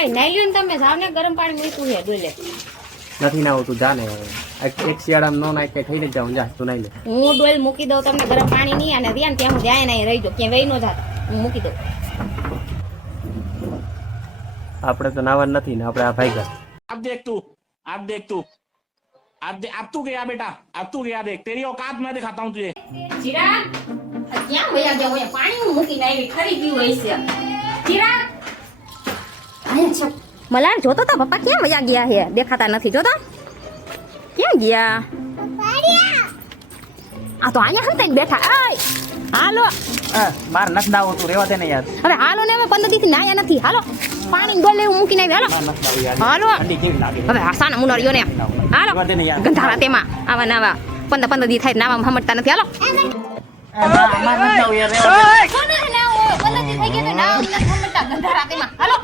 એ નાઈ લ્યો ને તમે જાવ ને ગરમ પાણી મૂક્યું છે ડોલે નથી ના તું જા ને હવે. એક એક શિયાળામાં ન નાખ કે થઈને જ જાઉં જા તું નહીં લે હું ડોલ મૂકી દઉં તમને ગરમ પાણી નહીં અને રહ્યા ને ત્યાં હું જાય નહીં રહી જાઉં ક્યાંય વહી ન જાત હું મૂકી દઉં આપણે તો નાવાનું નથી ને આપણે આ ભાઈ ગયા अब देख तू अब देख तू अब दे, अब तू गया बेटा अब तू गया देख तेरी औकात मैं दिखाता हूँ तुझे ચિરાગ આ ક્યાં વયા ગયા હોય પાણી હું મૂકીને આવી ખરી ગયું હોય છે ચિરાગ અહીંયા જોતો તો પપ્પા ક્યાં વયા ગયા છે દેખાતા નથી જોતો? ક્યાં ગયા? આ તો અહીંયા હંતા જ બેઠા. આય! હાલો. માર નસ દાવ તું રેવા દે ને યાર. હવે હાલો ને હવે પંદરથી નાયા નથી. હાલો. પાણી ગોળ લેવું મૂકીને આવી હાલો. હાલો. ઠંડી કેવી લાગે? હવે હાસાના મુનરિયો ને હાલો. રેવા દે ને યાર. ગંધારા તેમાં. આવા નાવા પંદર પંદર દી થાય નાવા સમજતા નથી. હાલો. માર નથી નાવું યાર રેવા દે. કોને ના હોય દી થઈ ગયા તો નાવા સમજતા ગંધારા તેમાં. હાલો.